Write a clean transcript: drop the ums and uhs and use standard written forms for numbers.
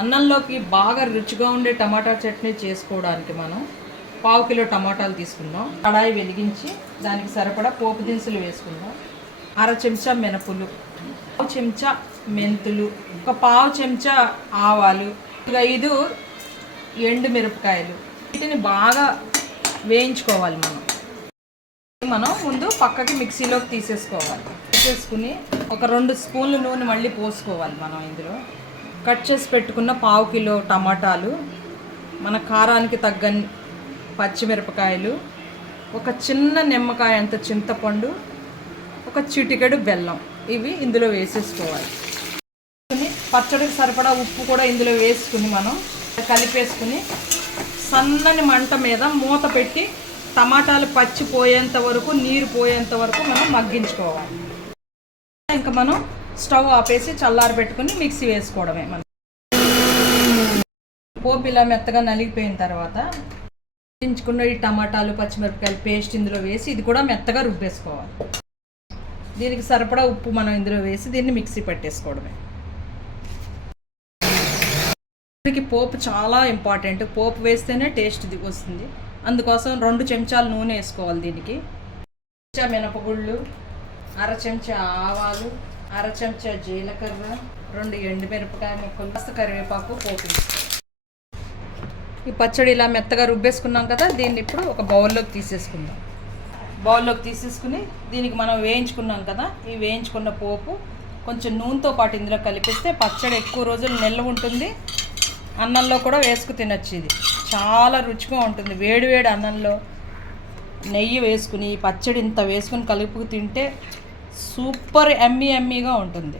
అన్నంలోకి బాగా రుచిగా ఉండే టమాటా చట్నీ చేసుకోవడానికి మనం 1/2 కిలో టమాటాలు తీసుకుందాం. కడాయి వెలిగించి దానికి సరిపడా పోపు దినుసులు వేసుకుందాం. 1/2 చెంచా మినపులు, 1 చెంచా మెంతులు, 1/4 చెంచా ఆవాలు, 5 ఎండు మిరపకాయలు. వీటిని బాగా వేయించుకోవాలి. మనం ముందు పక్కకి మిక్సీలోకి తీసేసుకుని ఒక 2 స్పూన్లు నూనె మళ్ళీ పోసుకోవాలి. మనం ఇందులో కట్ చేసి పెట్టుకున్న 1/2 కిలో టమాటాలు, మన కారానికి తగ్గ పచ్చిమిరపకాయలు, ఒక చిన్న నిమ్మకాయ అంత చింతపండు, ఒక చిటికెడు బెల్లం, ఇవి ఇందులో వేసేసుకోవాలి. పచ్చడికి సరిపడా ఉప్పు కూడా ఇందులో వేసుకుని మనం కలిపేసుకుని సన్నని మంట మీద మూత పెట్టి టమాటాలు పచ్చి పోయేంత వరకు, నీరు పోయేంత వరకు మనం మగ్గించుకోవాలి. ఇంకా మనం స్టవ్ ఆపేసి చల్లారి పెట్టుకుని మిక్సీ వేసుకోవడమే. మనం పోపు ఇలా మెత్తగా నలిగిపోయిన తర్వాత వేయించుకున్న ఈ టమాటాలు పచ్చిమిరపకాయలు పేస్ట్ ఇందులో వేసి ఇది కూడా మెత్తగా రుబ్బేసుకోవాలి. దీనికి సరిపడా ఉప్పు మనం ఇందులో వేసి దీన్ని మిక్సీ పట్టేసుకోవడమే. దీనికి పోపు చాలా ఇంపార్టెంట్. పోపు వేస్తేనే టేస్ట్ వస్తుంది. అందుకోసం 2 చెంచాలు నూనె వేసుకోవాలి. దీనికి 1 చెంచా మినపగుళ్ళు, 1/2 చెంచా ఆవాలు, 1/2 చెంచా జీలకర్ర, 2 ఎండుమిరపకాయ ముక్కలు, కాస్త కరివేపాకు, పోపు. ఈ పచ్చడి ఇలా మెత్తగా రుబ్బేసుకున్నాం కదా, దీన్ని ఇప్పుడు ఒక బౌల్లోకి తీసేసుకుందాం. బౌల్లోకి తీసేసుకుని దీనికి మనం వేయించుకున్నాం కదా, ఈ వేయించుకున్న పోపు కొంచెం నూనెతో పాటు ఇందులో కలిపిస్తే పచ్చడి ఎక్కువ రోజులు నిల్వ ఉంటుంది. అన్నంలో కూడా వేసుకు తినచ్చు. ఇది చాలా రుచిగా ఉంటుంది. వేడివేడి అన్నంలో నెయ్యి వేసుకుని పచ్చడి ఇంత వేసుకుని కలుపుకు తింటే సూపర్ ఎమ్మీగా ఉంటుంది.